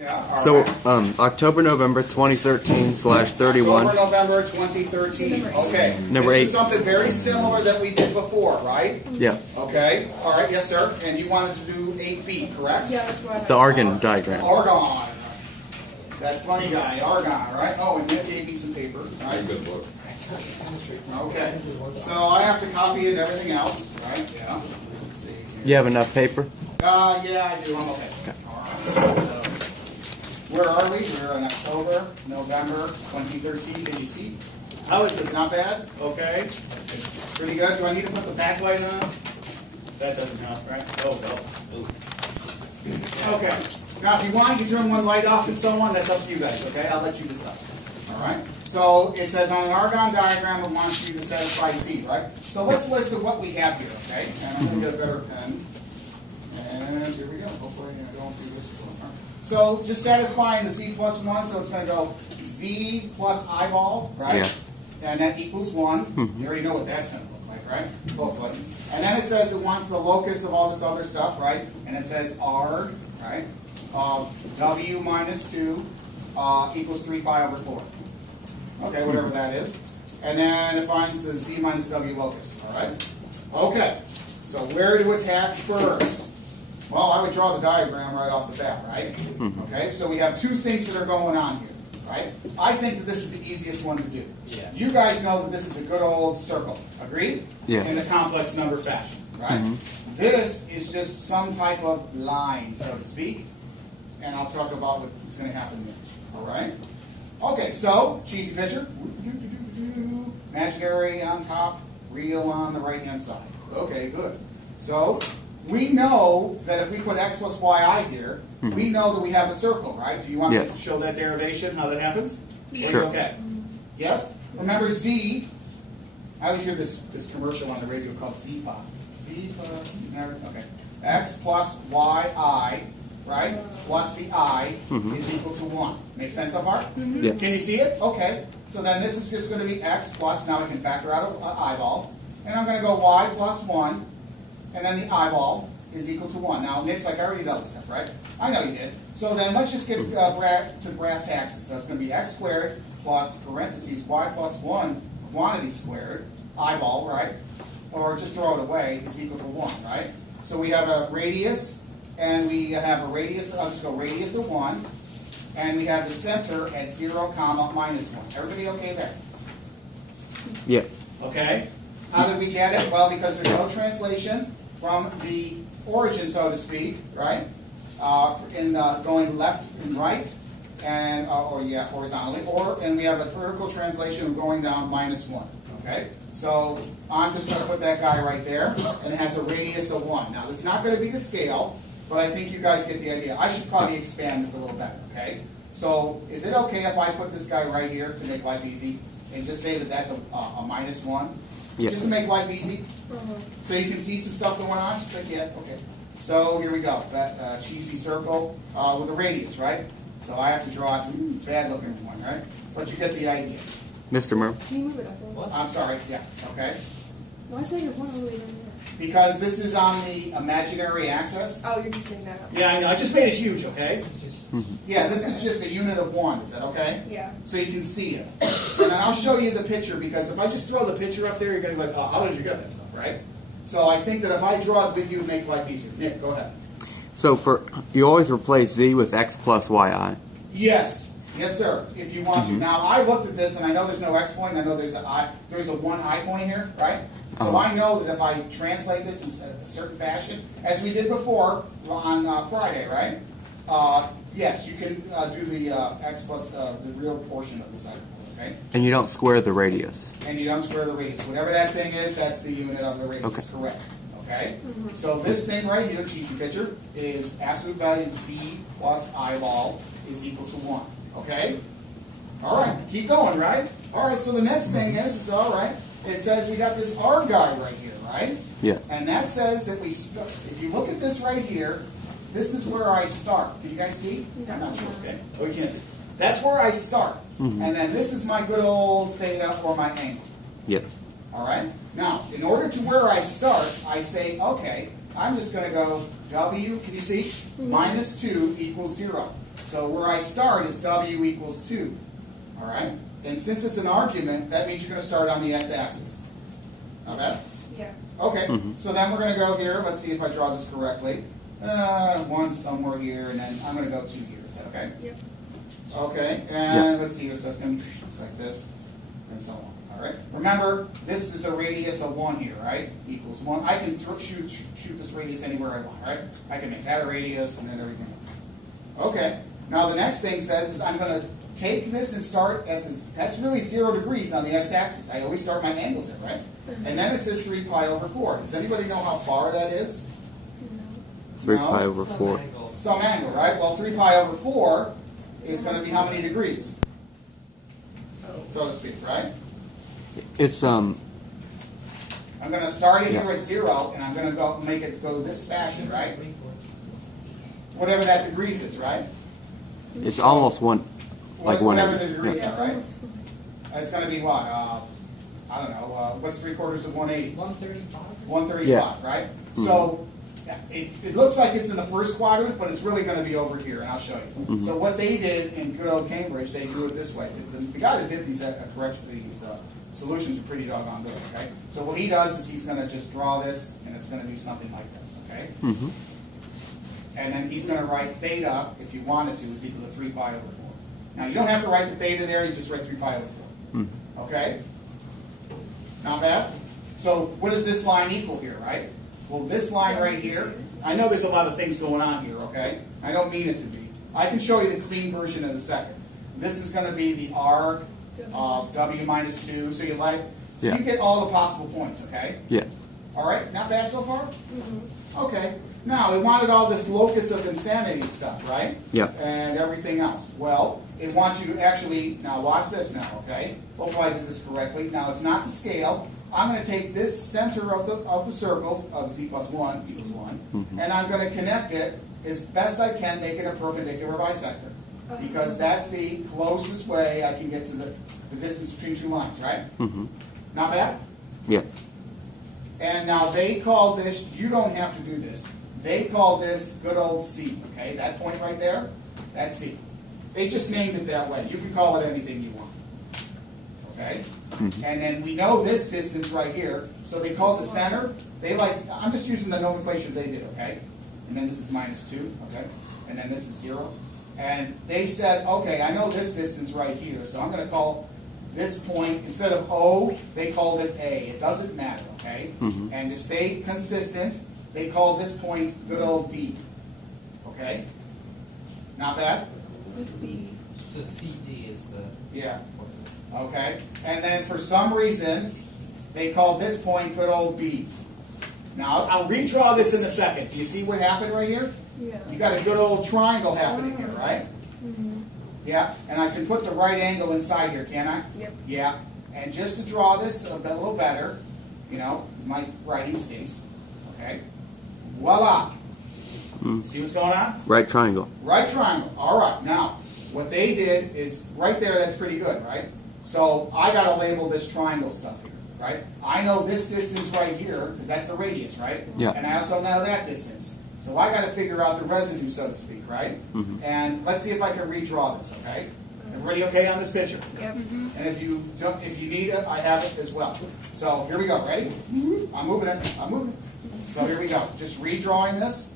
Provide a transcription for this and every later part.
Yeah, So, right. October, November 2013/31. October, November 2013. Okay. Number This 8. is something very similar that we did before, right? Yeah. Okay. All right. Yes, sir. And you wanted to do 8B, correct? Yeah, that's right. The argon diagram. Argon. That funny guy, argon, right? Oh, and Nick gave me some paper, right? Good book. Okay. So I have to copy it and everything else, right? Yeah. Let's see. You have enough paper? Yeah, I do. I'm okay. All right. So, where are we? We're in October, November 2013. Can you see? How is it? Not bad? Okay. Pretty good. Do I need to put the backlight on? That doesn't help, right? Oh, no. Okay. Now, if you want, you turn one light off and so on. That's up to you guys, okay? I'll let you decide. All right? So, it says on an argon diagram, it wants you to satisfy Z, right? So, let's list what we have here, okay? And I'm going to get a better pen. And here we go. Hopefully, I'm going through this. So just satisfying the Z plus 1, so it's going to go Z plus eyeball, right? Yeah. And that equals 1. You already know what that's going to look like, right? Hopefully. And then it says it wants the locus of all this other stuff, right? And it says arg, right? W minus 2 equals 3 pi over 4. Okay, whatever that is. And then it finds the Z minus W locus, all right? Okay, so where to attack first? Well, I would draw the diagram right off the bat, right? Okay, so we have two things that are going on here, right? I think that this is the easiest one to do. Yeah. You guys know that this is a good old circle, agreed? Yeah. In the complex number fashion, right? This is just some type of line, so to speak, and I'll talk about what's going to happen there, all right? Okay, so, cheesy picture. Imaginary on top, real on the right-hand side. Okay, good. So, we know that if we put x plus yi here, we know that we have a circle, right? Do you want me to show that derivation, how that happens? Sure. Okay. Yes? Remember Z, I always hear this commercial on the radio called Z-Pop. Z-Pop, okay. X plus yi, right, plus the I is equal to 1. Make sense so far? Yeah. Can you see it? Okay. So then this is just going to be x plus, now we can factor out an eyeball. And I'm going to go y plus 1. And then the eyeball is equal to 1. Now, Nick's like, I already know this stuff, right? I know you did. So then let's just get to brass taxes. So it's going to be x squared plus parentheses y plus 1 quantity squared, eyeball, right? Or just throw it away, is equal to 1, right? So we have a radius, and we have a radius, I'll just go radius of 1, and we have the center at 0, comma, minus 1. Everybody okay there? Yes. Okay. How did we get it? Well, because there's no translation from the origin, so to speak, right? In going left and right, and horizontally, and we have a vertical translation of going down minus 1. Okay. So I'm just going to put that guy right there, and it has a radius of 1. Now this is not going to be the scale, but I think you guys get the idea. I should probably expand this a little better. Okay. So is it okay if I put this guy right here to make life easy, and just say that that's a minus 1? Yes. Just to make life easy, so you can see some stuff going on. She's like, yeah, okay. So here we go. That cheesy circle with a radius, right? So I have to draw it. Bad looking one, right? But you get the idea. Mr. Murmer. Can you move it up a little? I'm sorry. Yeah. Okay. Why is there one all the way down there? Because this is on the imaginary axis. Oh, you're just making that up. Yeah, I know. I just made it huge. Okay. Yeah, this is just a unit of 1. Is that okay? Yeah. So you can see it. And I'll show you the picture, because if I just throw the picture up there, you're going to be like, oh, how did you get that stuff, right? So I think that if I draw it with you, make life easier. Nick, go ahead. So you always replace Z with x plus yi. Yes. Yes, sir, if you want to. Now, I looked at this, and I know there's no x point. I know there's a one I point here, right? So I know that if I translate this in a certain fashion, as we did before on Friday, right? Yes, you can do the x plus the real portion of the cycle, okay? And you don't square the radius. And you don't square the radius. Whatever that thing is, that's the unit of the radius. Okay. Correct. Okay? So this thing right here, cheesy picture, is absolute value of Z plus eyeball is equal to 1. Okay? All right, keep going, right? All right, so the next thing is all right, it says we got this R guy right here, right? Yes. And that says that we start, if you look at this right here, this is where I start. Can you guys see? I'm not sure, okay? Oh, you can't see. That's where I start. And then this is my good old theta, or my angle. Yes. All right? Now, in order to where I start, I say, okay, I'm just going to go W, can you see? Minus 2 equals 0. So where I start is W equals 2. All right? And since it's an argument, that means you're going to start on the x-axis. Not bad? Yeah. Okay, so then we're going to go here. Let's see if I draw this correctly. 1 somewhere here, and then I'm going to go 2 here. Is that okay? Yep. Okay, and let's see, so that's going to be like this, and so on. All right. Remember, this is a radius of 1 here, right? Equals 1. I can shoot this radius anywhere I want, right? I can make that a radius, and then everything else. Okay. Now the next thing says is I'm going to take this and start at this. That's really 0 degrees on the x-axis. I always start my angles there, right? And then it says 3 pi over 4. Does anybody know how far that is? 3 pi over 4. Some angle, right? Well, 3 pi over 4 is going to be how many degrees? So to speak, right? It's I'm going to start it here at 0, and I'm going to go make it go this fashion, right? Whatever that degrees is, right? it's almost one, like Whatever 180. the degrees Yeah. are, right? It's going to be what? I don't know. What's 3/4 of 180? 135. 135, Yeah. right? So it looks like it's in the first quadrant, but it's really going to be over here, and I'll show you. So what they did in good old Cambridge, they drew it this way. The guy that did these solutions are pretty doggone good, okay? So what he does is he's going to just draw this, and it's going to do something like this, okay? And then he's going to write theta, if you wanted to, is equal to 3 pi over 4. Now, you don't have to write the theta there, you just write 3 pi over 4. Okay? Not bad? So what does this line equal here, right? Well, this line right here, I know there's a lot of things going on here, okay? I don't mean it to be. I can show you the clean version in a second. This is going to be the arc of W minus 2, so you get all the possible points, okay? Yes. All right, not bad so far? Okay. Now, it wanted all this locus of insanity stuff, right? Yeah. And everything else. Well, it wants you to actually, now watch this now, okay? Hopefully I did this correctly. Now, it's not to scale. I'm going to take this center of the circle of z plus 1 equals 1, and I'm going to connect it as best I can, make it a perpendicular bisector. Because that's the closest way I can get to the distance between 2 lines, right? Not bad? Yeah. And now they call this, you don't have to do this, they call this good old C, okay? That point right there, that's C. They just named it that way. You can call it anything you want, okay? And then we know this distance right here, so they call the center, I'm just using the nomenclature they did, okay? And then this is minus 2, okay? And then this is 0. And they said, okay, I know this distance right here, so I'm going to call this point, instead of O, they called it A. It doesn't matter, okay? And to stay consistent, they called this point good old D. Okay? Not bad? What's B? So CD is the. Yeah. Okay. And then for some reason, they called this point good old B. Now, I'll redraw this in a second. Do you see what happened right here? Yeah. You got a good old triangle happening here, right? Yeah, and I can put the right angle inside here, can I? Yep. Yeah, and just to draw this a little better, you know, my writing stinks, okay? Voila! See what's going on? Right triangle. Right triangle. All right, now, what they did is, right there, that's pretty good, right? So I got to label this triangle stuff here, right? I know this distance right here, because that's the radius, right? Yeah. And I also know that distance. So I got to figure out the residue, so to speak, right? And let's see if I can redraw this, okay? Everybody okay on this picture? Yep. And if you need it, I have it as well. So here we go. Ready? I'm moving it. I'm moving it. So here we go. Just redrawing this.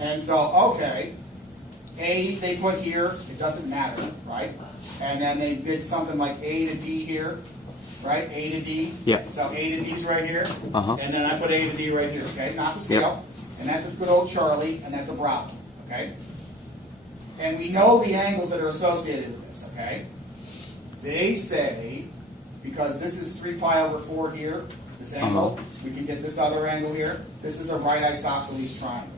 And so, okay, A they put here. It doesn't matter, right? And then they did something like A to D here. Right, A to D. Yeah. So A to D's right here, Uh-huh. and then I put A to D right here. Okay, not the scale, and that's a good old Charlie, and that's a Bravo. Okay, and we know the angles that are associated with this. Okay, they say because this is 3 pi over 4 here, this angle, we can get this other angle here. This is a right isosceles triangle.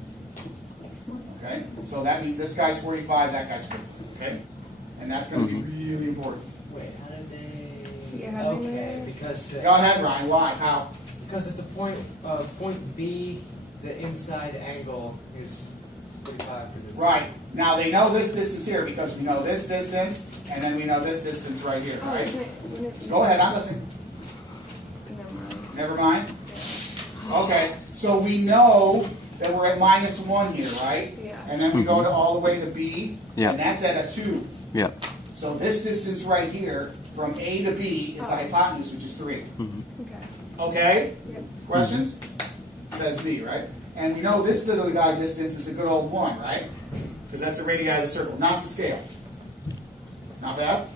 Okay, so that means this guy's 45, that guy's 50. Okay, and that's going to be really important. Wait, how did they? Yeah, Okay, because Go ahead, Ryan. Why? How? because at the point B, the inside angle is 45. 'Cause it's, Right. Now they know this distance here because we know this distance, and then we know this distance right here, Oh, right? isn't it? Go ahead, I'm listening. Never mind. Never mind. Okay, so we know that we're at -1 here, right? Yeah. And then we go to all the way to B, Yeah. and that's at a 2. Yep. So this distance right here, from A to B, is the hypotenuse, which is 3. Okay. Okay? Yep. Questions? Says me, right? And we know this little guy distance is a good old 1, right? Because that's the radii of the circle, not the scale. Not bad?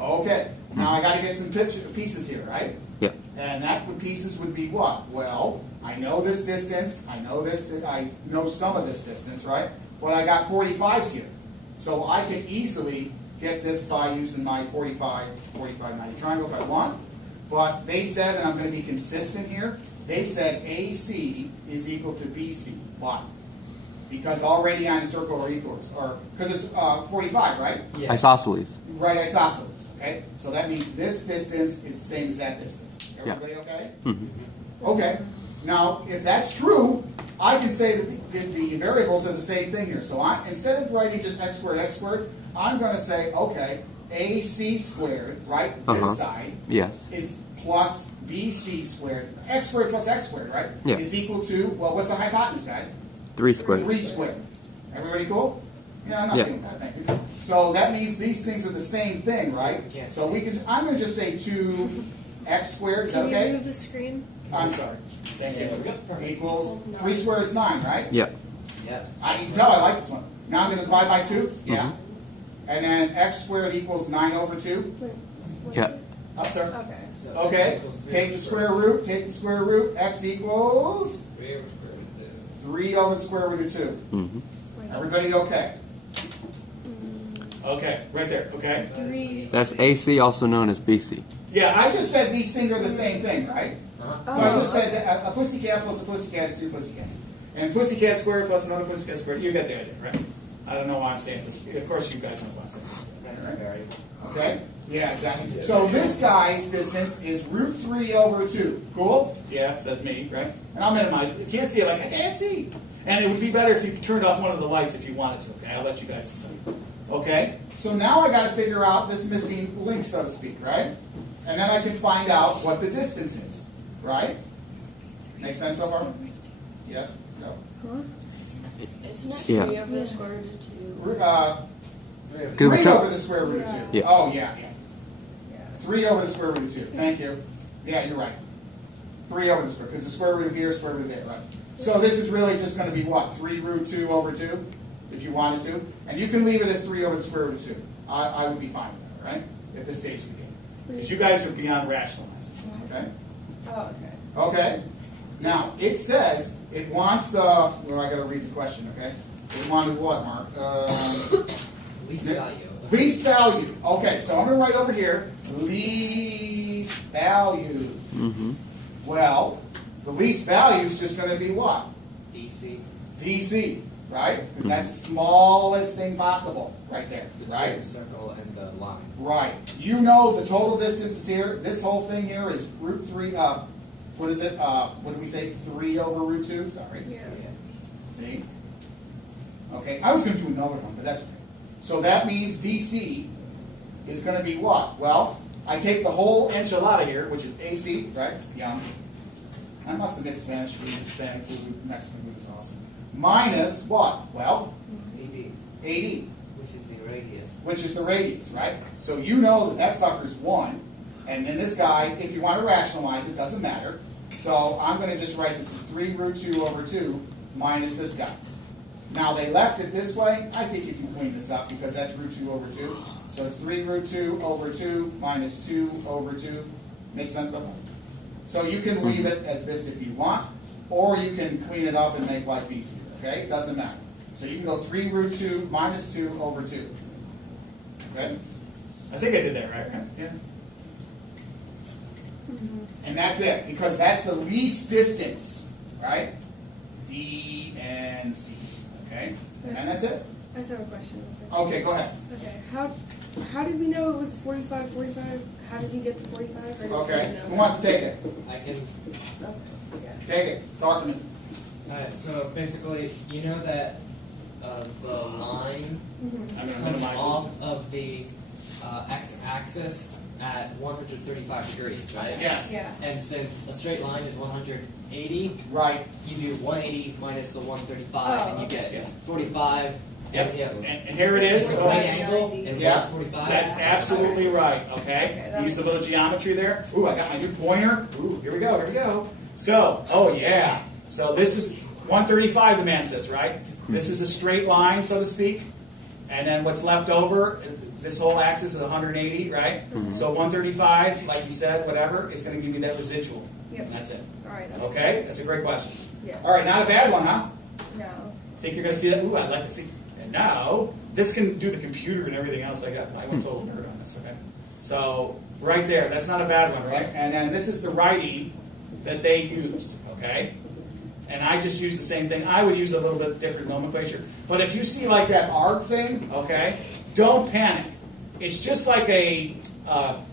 Okay. Now I got to get some pieces here, right? Yep. And pieces would be what? Well, I know this distance, I know some of this distance, right? But I got 45s here. So I can easily get this by using my 45, 90 triangle if I want. But they said, and I'm going to be consistent here, they said AC is equal to BC. Why? Because all radii in a circle are equals, or because it's 45, right? Yeah. Isosceles. Right, isosceles. Okay, so that means this distance is the same as that distance. Yeah. Everybody okay? Mm-hmm. Okay. Now, if that's true, I can say that the variables are the same thing here. So instead of writing just x squared, I'm going to say, okay, AC squared, right? This side Yes. is plus BC squared. X squared plus x squared, right? Yeah. Is equal to, well, what's the hypotenuse, guys? 3 squared. 3 squared. Everybody cool? Yeah, I'm not Yeah. getting that, thank you. So that means these things are the same thing, right? Yes. So I'm going to just say 2x squared, is that Can okay? you move the screen? I'm sorry. Thank There we go. you. Perfect. Equals 3 squared is 9, right? Yep. Yeah. I can tell I like this one. Now I'm going to divide by 2. Mm-hmm. Yeah. And then x squared equals 9 over 2. Wait, what Yeah. is it? Up, sir. Okay. So Okay. x equals 3 Take the square root. Take the square root. X equals 3 over square root of 3 over the square root of 2. Mm-hmm. Wait. Everybody okay? Okay, right there, okay? 3. That's AC, also known as BC. Yeah, I just said these things are the same thing, right? Uh-huh. So I just said that a pussycat plus a pussycat is 2 pussycats. And pussycat squared plus another pussycat squared, you get the idea, right? I don't know why I'm saying this. Of course you guys know what I'm saying. Right? variable. Okay? Yeah, exactly. So this guy's distance is root 3 over 2. Cool? Yeah, says me, right? And I'll minimize it. If you can't see it, like, I can't see. And it would be better if you turned off one of the lights if you wanted to, okay? I'll let you guys decide. Okay? So now I got to figure out this missing link, so to speak, right? And then I can find out what the distance is, right? Make sense so far? Yes? No? Huh? It's not Yeah. 3 over the square root of 2. 'Cause we 3 took- over the square root of 2. Yeah. Oh, yeah, yeah. Yeah. 3 over the square root of 2. Thank you. Yeah, you're right. 3 over the square, because the square root of here is square root of there, right? So this is really just going to be what? 3 root 2 over 2, if you wanted to. And you can leave it as 3 over the square root of 2. I would be fine with that, right? At this stage of the game. Because you guys are beyond rationalizing, okay? Oh, okay. Okay? Now, it says it wants the, well, I got to read the question, okay? It wanted what, Mark? Least value. Least value. Okay, so I'm going to write over here, least value. Mm-hmm. Well, the least value is just going to be what? DC. DC, right? Because that's the smallest thing possible, right there, The right? circle and the line. Right. You know the total distance is here. This whole thing here is root 3, what is it? What did we say? 3 over root 2? Sorry. Yeah. See? Okay, I was going to do another one, but that's okay. So that means DC is going to be what? Well, I take the whole enchilada here, which is AC, right? Yum. I must admit Spanish food, Hispanic food, Mexican food is awesome. Minus what? Well, AD, AD, which is the radius. which is the radius, right? So you know that that sucker's 1, and then this guy, if you want to rationalize it, doesn't matter. So I'm going to just write this as 3 root 2 over 2 minus this guy. Now they left it this way. I think you can clean this up because that's root 2 over 2. So it's 3 root 2 over 2 minus 2 over 2. Make sense of it? So you can leave it as this if you want, or you can clean it up and make life easier, okay? It doesn't matter. So you can go 3 root 2 minus 2 over 2. Okay? I think I did that right? Yeah. And that's it, because that's the least distance, right? D and C, okay? And that's it. I just have a question. Okay, go ahead. Okay. How did we know it was 45, 45? How did we get to 45? Or did we Okay, just know who wants to take it? I can. that? Okay. Take it, talk to me. Alright, so basically, you know that the line Mm-hmm. I'm gonna comes minimize this. off of the x-axis at 135 degrees, right? Yes. Yeah. And since a straight line is 100 80, Right. you do 180 minus the 135, and you get Yes. 45. Yep. Yeah. And here it is. The right angle and Yeah, plus 45. that's absolutely right, okay? that Use a makes little geometry there. Ooh, I got my new pointer. Ooh, here we go. So, oh yeah. So this is 135, the man says, right? This is a straight line, so to speak. And then what's left over, this whole axis is 180, right? So 135, like you said, whatever, is going to give you that residual. Yep. And that's it. All right. That Okay? That's a great question. Yeah. All right, not a bad one, huh? No. Think you're going to see that? Ooh, I'd like to see. And now, this can do the computer and everything else. I went total nerd on this, okay? So, right there, that's not a bad one, right? And then this is the writing that they used, okay? And I just used the same thing. I would use a little bit different nomenclature. But if you see like that arc thing, okay, don't panic. It's just like a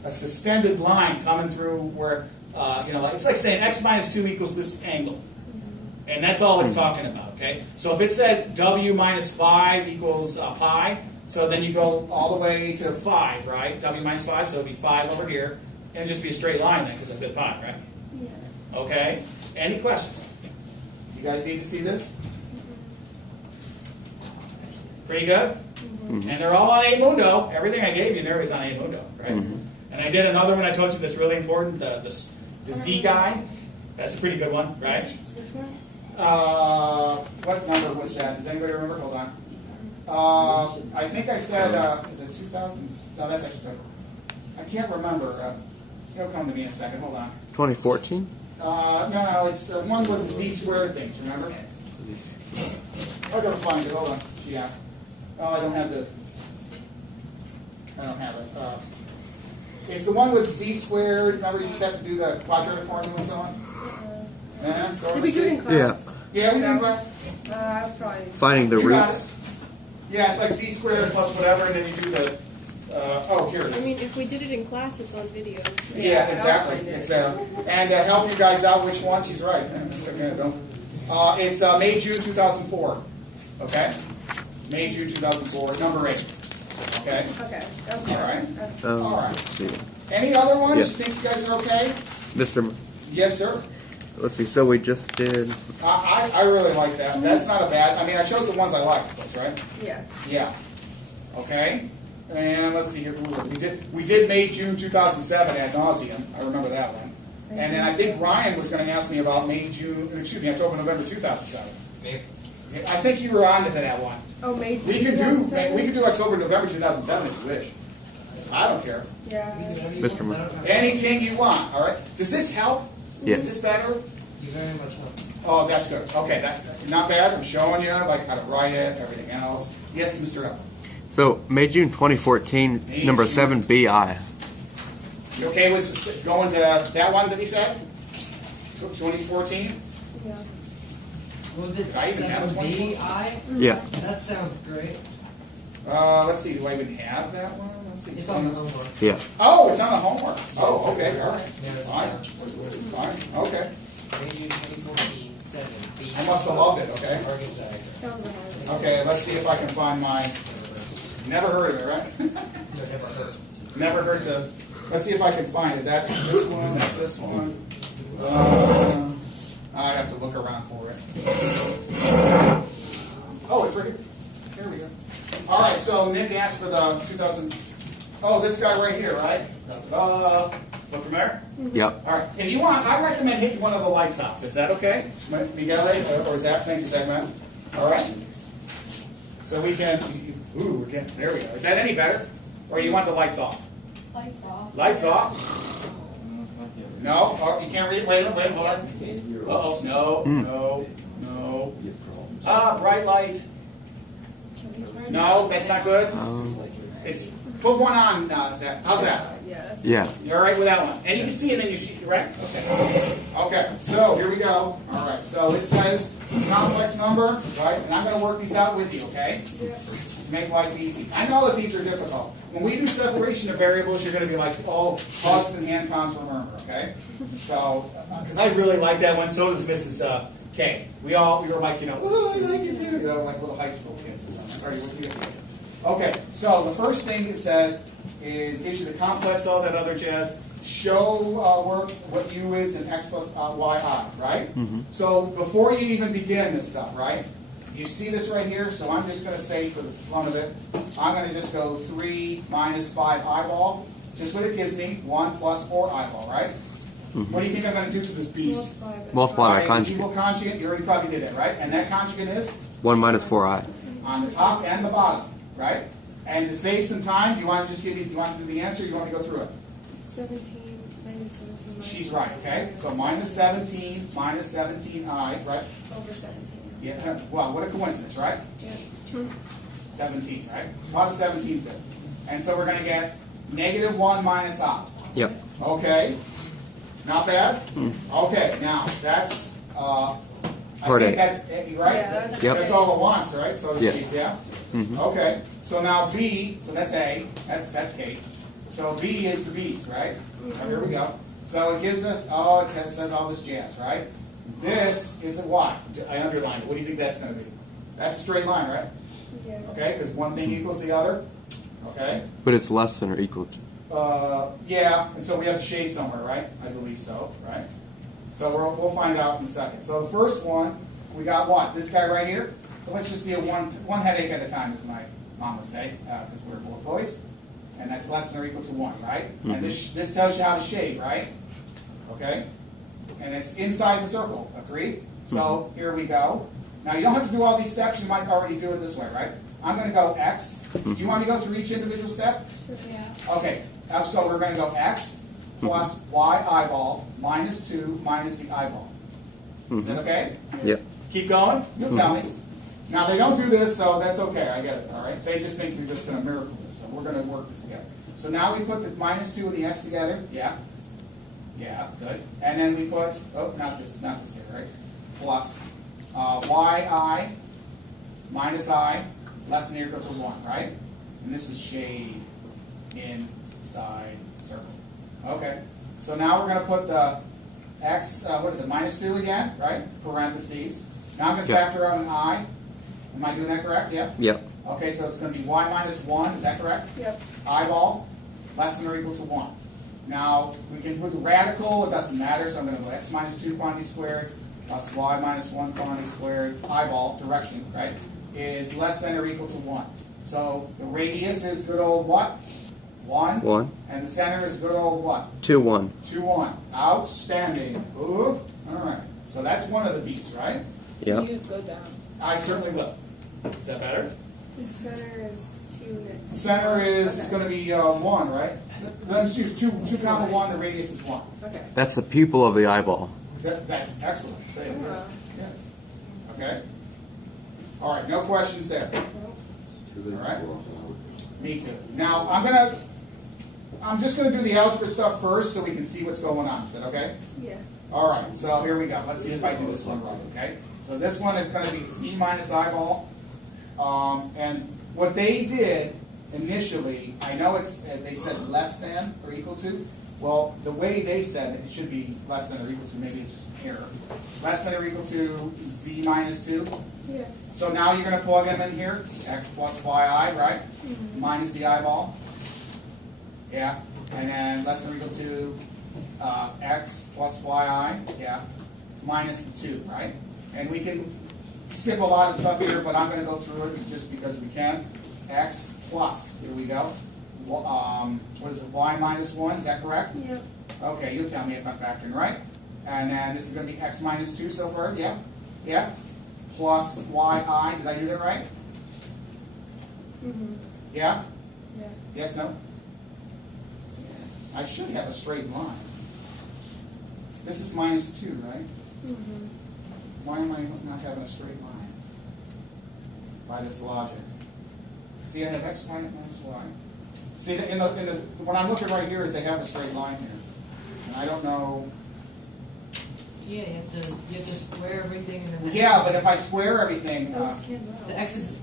suspended line coming through where, it's like saying x minus 2 equals this angle. And that's all it's talking about, okay? So if it said w minus 5 equals pi, so then you go all the way to 5, right? W minus 5, so it'll be 5 over here. And it'll just be a straight line then, because I said pi, right? Yeah. Okay? Any questions? You guys need to see this? Pretty good? And they're all on A Mundo. Everything I gave you there is on A Mundo, right? And I did another one I told you that's really important, the Z guy. That's a pretty good one, right? Which one? What number was that? Does anybody remember? Hold on. I think I said, is it 2000s? No, that's actually good. I can't remember. It'll come to me in a second. Hold on. 2014? No, it's one with the Z squared things, remember? I gotta find it. Hold on. Yeah. Oh, I don't have it. It's the one with Z squared. Remember, you just have to do the quadratic formula and so on? Yeah, so Did we do it in class? Yeah, we did in class. Probably. Finding the You got roots. it. Yeah, it's like Z squared plus whatever, and then you do the, here it is. I mean, if we did it in class, it's on video. Yeah, exactly. It's and to help you guys out, which one? She's right. Yeah, that's okay. It's May, June 2004. Okay, May, June 2004. Number 8. Okay. Okay. That's All right. All right. See. Any other ones? Yeah. You think you guys are okay? Mr. Yes, sir. Let's see, so we just did, I really like that. That's not a bad. I mean, I chose the ones I liked. That's right. Yeah. Yeah. Okay. And let's see here. We did May, June 2007 ad nauseum. I remember that one. And then I think Ryan was going to ask me about October, November 2007. Maybe. I think you were on to that one. Oh, May We could do October, November 2007 if you wish. I don't care. Yeah. Mr. Murmer. Anything you want. All right. Does this help? Yes. Is this better? You very much help. Oh, that's good. Okay, not bad. I'm showing you like how to write it, everything else. Yes, Mr. Evans. So May, June 2014, May, number June. 7BI. You okay with going to that one that he said? 2014? Yeah. What was it? I even have a 7BI? Yeah. That sounds great. Let's see. Do I even have that one? Let's see. It's on the homework. Yeah. Oh, it's on the homework. Oh, okay. All right. Yeah, it's Fine. Fine. Okay. Maybe 2014, 7B. I must have loved it. Okay. Target diagram. That was a hard one. Okay. Let's see if I can find my. Never heard of it, right? No, never heard. Never heard to. Let's see if I can find it. That's this one. That's this one. I have to look around for it. Oh, it's right here. There we go. All right. So Nick asked for the 2000. Oh, this guy right here, right? Look from there. Yep. All right. If you want, I recommend hitting one of the lights off. Is that okay, Miguel? Or is that? Thank you, Zachman. All right. So we can. Ooh, we're getting. There we go. Is that any better? Or do you want the lights off? Lights off. Lights off? No? Oh, you can't read? Wait, hold on. Uh-oh. No. Bright light. No, that's not good. It's put one on, Zach. How's that? Yeah. That's Yeah. You all right with that one? And you can see it, and then you see, right? Okay. Okay. So here we go. All right. So it says complex number, right? And I'm going to work these out with you, okay? Yeah. To make life easy. I know that these are difficult. When we do separation of variables, you're going to be like, oh, hugs and hand cons for Murmer, okay? So, because I really like that one. So does Mrs. K. We were like, oh, I like it too. Like little high school kids or something. All right, what do you think? Okay, so the first thing it says, it gives you the complex, all that other jazz. show work what u is in x plus yi, right? So before you even begin this stuff, right? You see this right here, so I'm just going to say for the fun of it, I'm going to just go 3 minus 5 eyeball. Just what it gives me, 1 plus 4 eyeball, right? What do you think I'm going to do to this beast? Multiply by Equal conjugate. conjugate, you already probably did that, right? And that conjugate is 1 minus 4i. on the top and the bottom, right? And to save some time, do you want to just give me, do you want to do the answer or do you want to go through it? 17, minus 17. Minus She's right, okay? So minus 17, minus 17i, right? Over 17. Yeah, wow, what a coincidence, right? Yeah. 17, right? A lot of 17s there. And so we're going to get negative 1 minus I. Yep. Okay. Not bad? Okay, now that's, I Part think A. that's, right? Yeah, that's Yep. That's all it wants, right? So to Yes. speak, yeah? Okay, so now B, so that's A, that's Kate. So B is the beast, right? Oh, here we go. So it gives us, oh, it says all this jazz, right? This is a Y. I underlined it. What do you think that's going to be? That's a straight line, right? Yeah. Okay, because one thing equals the other. Okay. But it's less than or equal to. Yeah, and so we have to shade somewhere, right? I believe so, right? So we'll find out in a second. So the first one, we got what? This guy right here? So let's just deal one headache at a time, as my mom would say, because we're both boys. And that's less than or equal to 1, right? And this tells you how to shade, right? Okay? And it's inside the circle, agreed? So here we go. Now you don't have to do all these steps, you might already do it this way, right? I'm going to go X. Do you want me to go through each individual step? Yeah. Okay, so we're going to go X plus Y eyeball minus 2 minus the eyeball. Is that okay? Yep. Keep going, you'll tell me. Now they don't do this, so that's okay, I get it, all right? They just think we're just going to miracle this, so we're going to work this together. So now we put the minus 2 and the X together, yeah? Yeah, good. And then we put, oh, not this here, right? Plus yi minus I less than or equal to 1, right? And this is shade inside circle. Okay. So now we're going to put the x, what is it, minus 2 again, right? Parentheses. Now I'm going to Yep. factor out an I. Am I doing that correct? Yeah? Yep. Okay, so it's going to be y minus 1, is that correct? Yep. Eyeball less than or equal to 1. Now, we can put the radical, it doesn't matter, so I'm going to go x minus 2 quantity squared plus y minus 1 quantity squared, eyeball, direction, right, is less than or equal to 1. So the radius is good old what? 1. 1. And the center is good old what? 2, 1. 2, 1. Outstanding. Ooh. All right. So that's one of the beats, right? Yep. You go down. I certainly will. Is that better? The center is 2 next. Center is Okay. going to be 1, right? Let's choose 2 comma 1, the radius is 1. Okay. That's the pupil of the eyeball. That's excellent. Say it. Yeah. Yes. Okay. All right. No questions there. All right. Me too. Now I'm just gonna do the algebra stuff first so we can see what's going on. Is that okay? Yeah. All right. So here we go. Let's see if I do this one right. Okay. So this one is going to be C minus eyeball, and what they did initially, I know it's they said less than or equal to. Well, the way they said it, it should be less than or equal to. Maybe it's just an error. Less than or equal to Z minus 2. Yeah. So now you're going to plug them in here. X plus yi, right? Minus the eyeball. Yeah. And then less than or equal to x plus yi. Yeah. Minus the 2, right? And we can skip a lot of stuff here, but I'm going to go through it just because we can. X plus. Here we go. What is it? Y minus 1. Is that correct? Yep. Okay, you tell me if I'm factoring right. And then this is going to be x minus 2 so far. Yeah? Yeah? Plus yi. Did I do that right? Mm-hmm. Yeah? Yeah. Yes, no? I should have a straight line. This is minus 2, right? Mm-hmm. Why am I not having a straight line? By this logic. See, I have x minus y. See, when I'm looking right here is they have a straight line here. And I don't know. Yeah, you have to square everything and then the Yeah, but if I square everything, Those cancel out. the x's.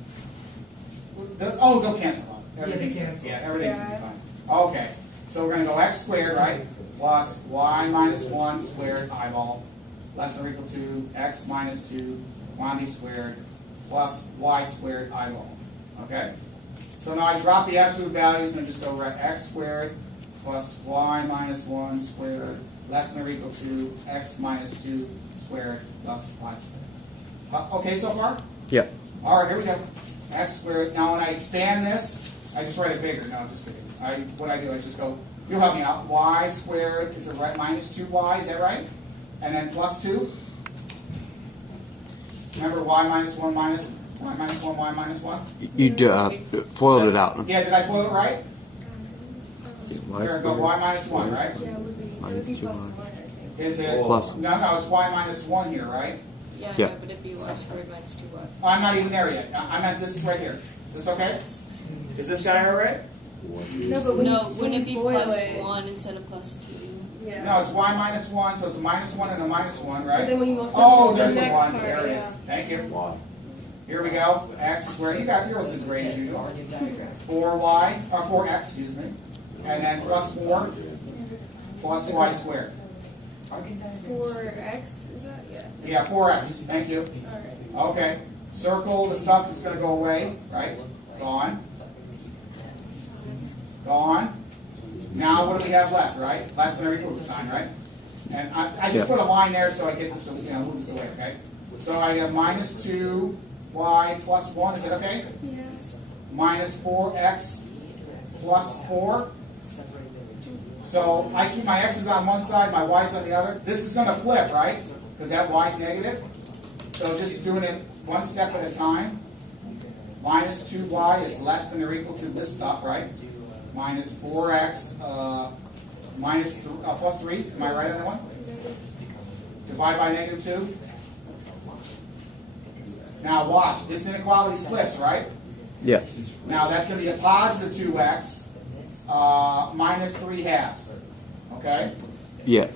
they'll cancel out. Yeah, they Everything's- cancel. Yeah, everything's gonna be Yeah. fine. Okay, so we're gonna go x squared, right? Plus y minus 1 squared eyeball, less than or equal to x minus 2 quantity squared plus y squared eyeball. Okay? So now I drop the absolute values and I just go right x squared plus y minus 1 squared less than or equal to x minus 2 squared plus y squared. Okay, so far? Yeah. All right, here we go. X squared. Now, when I expand this, I just write it bigger. No, just kidding. What I do, I just go, you help me out. Y squared is a right minus 2y, is that right? And then plus 2. Remember y minus 1 minus y minus 1, y minus 1? You foiled it out. Yeah, did I foil it right? Y Here I go, y minus 1, right? Yeah, it would be Minus plus 2y. 1, I think. Is it? Plus. No, it's y minus 1 here, right? Yeah, Yeah. no, but it'd be y squared minus 2y. Oh, I'm not even there yet. I'm at this right here. Is this okay? Is this guy all right? No, but when No, you, when wouldn't you it be foil plus it, 1 instead of plus 2? yeah. No, it's y minus 1, so it's a minus 1 and a minus 1, right? But then when you multiply Oh, the there's the next 1. part, There it yeah. is. Thank you. Here we go. X squared. You got yours in grade, you know. 4y, or 4x, excuse me. And then plus 4 plus y squared. 4x, is that? Yeah. Yeah, 4x. Thank you. Alright. Okay. Circle the stuff that's going to go away, right? Gone. Gone. Now what do we have left, right? Less than or equal to sign, right? And I just put a line there so I get this, move this away, okay? So I have minus 2y plus 1, is that okay? Yeah. Minus 4x plus 4. So I keep my x's on one side, my y's on the other. This is going to flip, right? Because that y's negative. So just doing it one step at a time. Minus 2y is less than or equal to this stuff, right? Minus 4x plus 3. Am I right on that one? Divide by negative 2. Now watch. This inequality splits, right? Yeah. Now that's going to be a positive 2x minus 3 halves. Okay? Yeah.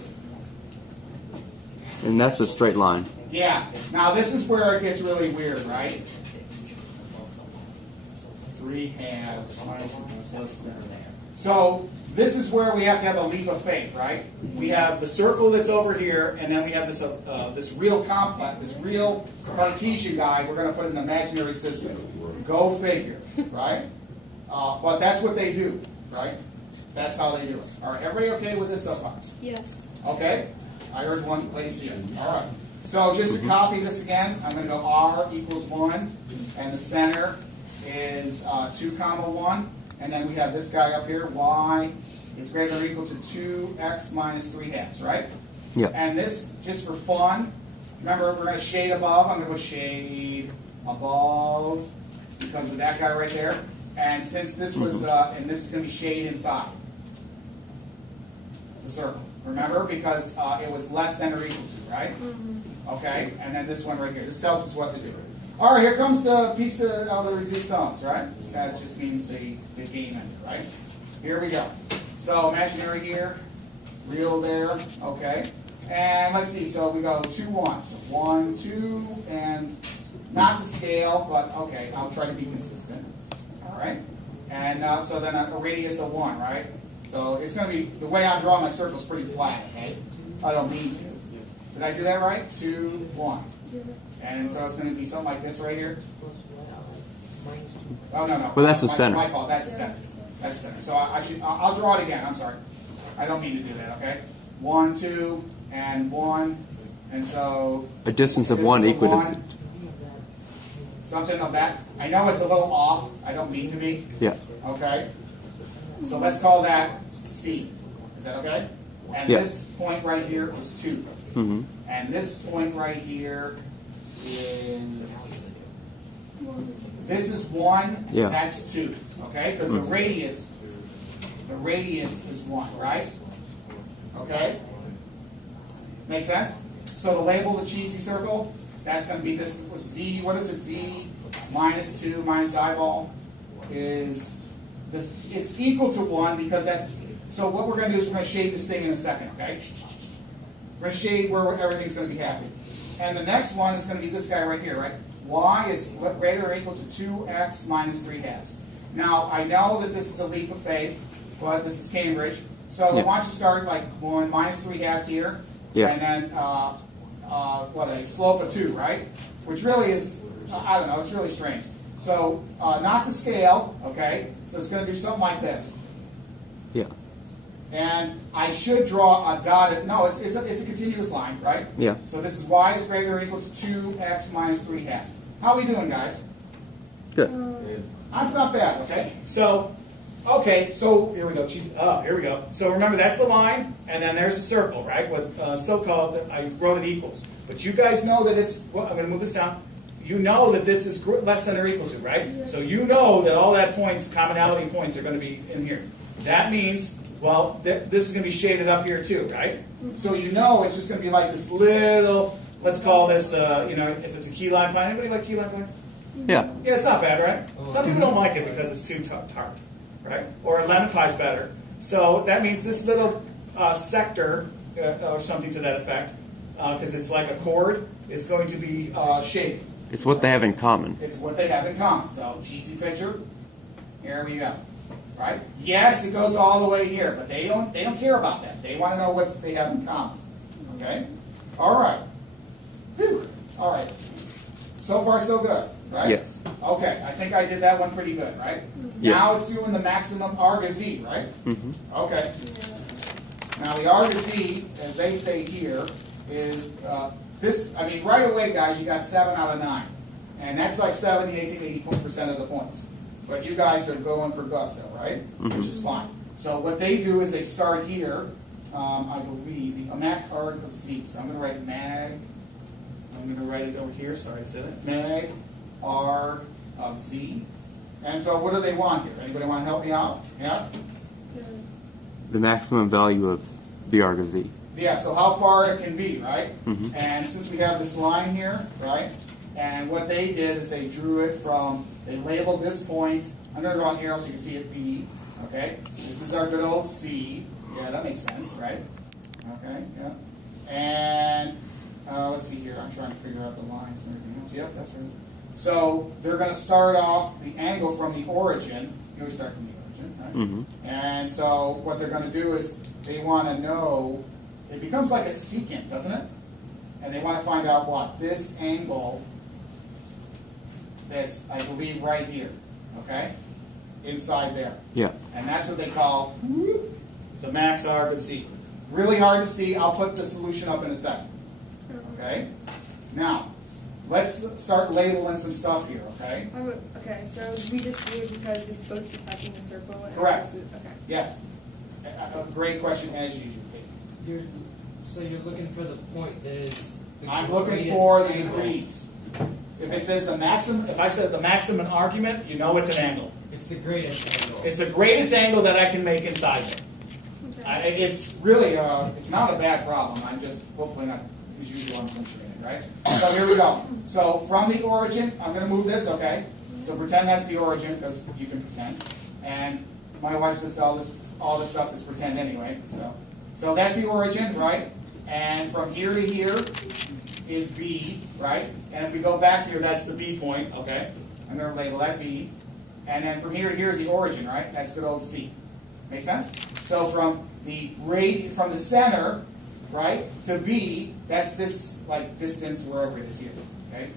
And that's a straight line. Yeah. Now this is where it gets really weird, right? 3 halves minus. So this is where we have to have a leap of faith, right? We have the circle that's over here, and then we have this this real complex, this real Cartesian guy. We're going to put in an imaginary system. Go figure, right? But that's what they do, right? That's how they do it. All right, everybody okay with this so far? Yes. Okay? I heard one lady say yes. All right. So just to copy this again, I'm going to go r equals 1, and the center is 2 comma 1. And then we have this guy up here, y is greater than or equal to 2x minus 3 halves, right? Yeah. And this, just for fun, remember we're going to shade above. I'm going to go shade above because of that guy right there. And since this was, and this is going to be shade inside the circle. Remember, because it was less than or equal to, right? Okay, and then this one right here. This tells us what to do. All right, here comes the piece of the resistance, right? That just means the game ended, right? Here we go. So imaginary here, real there, okay. And let's see, so we go 2, 1. So 1, 2, and not the scale, but okay, I'll try to be consistent. All right. And so then a radius of 1, right? So it's going to be, the way I draw my circle is pretty flat, okay? I don't mean to. Did I do that right? 2, 1. And so it's going to be something like this right here. Oh, no. Well, that's the center. My fault. That's the center. That's the center. So I'll draw it again. I'm sorry. I don't mean to do that, okay? 1, 2, and 1. And so... A distance of 1 equal to... Something of that. I know it's a little off. I don't mean to be. Yeah. Okay? So let's call that C. Is that okay? And Yeah. this point right here is 2. Mm-hmm. And this point right here is... This is 1, Yeah. that's 2. Okay? Because the radius is 1, right? Okay? Make sense? So to label the cheesy circle, that's going to be this Z, what is it? Z minus 2 minus eyeball is, it's equal to 1 because that's, so what we're going to do is we're going to shade this thing in a second, okay? We're going to shade where everything's going to be happy. And the next one is going to be this guy right here, right? Y is greater or equal to 2x minus 3 halves. Now, I know that this is a leap of faith, but this is Cambridge. So Yeah. why don't you start like going minus 3 halves here, Yeah. and then a slope of 2, right? Which really is, I don't know, it's really strange. So not the scale, okay? So it's going to do something like this. Yeah. And I should draw a dotted, no, it's a continuous line, right? Yeah. So this is y is greater or equal to 2x minus 3 halves. How are we doing, guys? Good. I'm not bad, okay? So here we go. Here we go. So remember, that's the line, and then there's a circle, right? With so-called, I wrote it equals. But you guys know that it's, well, I'm going to move this down. You know that this is less than or equal to, right? Yeah. So you know that all that points, commonality points, are going to be in here. That means, well, this is going to be shaded up here too, right? So you know it's just going to be like this little, let's call this, if it's a key lime pie. Anybody like key lime pie? Yeah. Yeah, it's not bad, right? Some people don't like it because it's too tart, right? Or lemon pie's better. So that means this little sector, or something to that effect, because it's like a chord, is going to be shaded. It's what they have in common. It's what they have in common. So, cheesy picture, here we go. Right? Yes, it goes all the way here, but they don't care about that. They want to know what they have in common. Okay? All right. Whew. All right. So far, so good. Right? Yes. Okay, I think I did that one pretty good, right? Yes. Now it's doing the maximum arg z, right? Mm-hmm. Okay. Now the arg z, as they say here, is this. I mean, right away, guys, you got 7 out of 9, and that's like 70, 80% of the points. But you guys are going for gusto, right? Mm-hmm. Which is fine. So what they do is they start here. I believe the mag arg of z. So I'm going to write mag. I'm going to write it over here. Sorry, I said it. Mag arg of z. And so what do they want here? Anybody want to help me out? Yeah? The maximum value of the arg of z. Yeah, so how far it can be, right? Mhm. And since we have this line here, right? And what they did is they drew it from, they labeled this point, I'm going to draw an arrow so you can see it B, okay? This is our good old C. Yeah, that makes sense, right? Okay, yeah. And let's see here, I'm trying to figure out the lines and everything else. Yep, that's right. So they're going to start off the angle from the origin. You always start from the origin, right? Mm-hmm. And so what they're going to do is they want to know, it becomes like a secant, doesn't it? And they want to find out what? This angle that's, I believe, right here, okay? Inside there. Yeah. And that's what they call the max arg of z. Really hard to see. I'll put the solution up in a second, okay? Now, let's start labeling some stuff here, okay? Okay, so we just do it because it's supposed to be touching the circle. And Correct. Okay. Yes. A great question as usual, Kate. So you're looking for the point that is the I'm looking greatest for the angle. degrees. If it says the maximum, if I said the maximum argument, you know it's an angle. It's the greatest angle. It's the greatest angle that I can make inside it. Okay. It's really, it's not a bad problem. I'm just, hopefully not, as usual, I'm puncturing it, right? So here we go. So from the origin, I'm going to move this, okay? So pretend that's the origin, because you can pretend. And my wife says all this stuff is pretend anyway. So that's the origin, right? And from here to here is B, right? And if we go back here, that's the B point, okay? I'm going to label that B. And then from here to here is the origin, right? That's good old C. Make sense? So from the center, right, to B, that's this like distance wherever it is here, okay?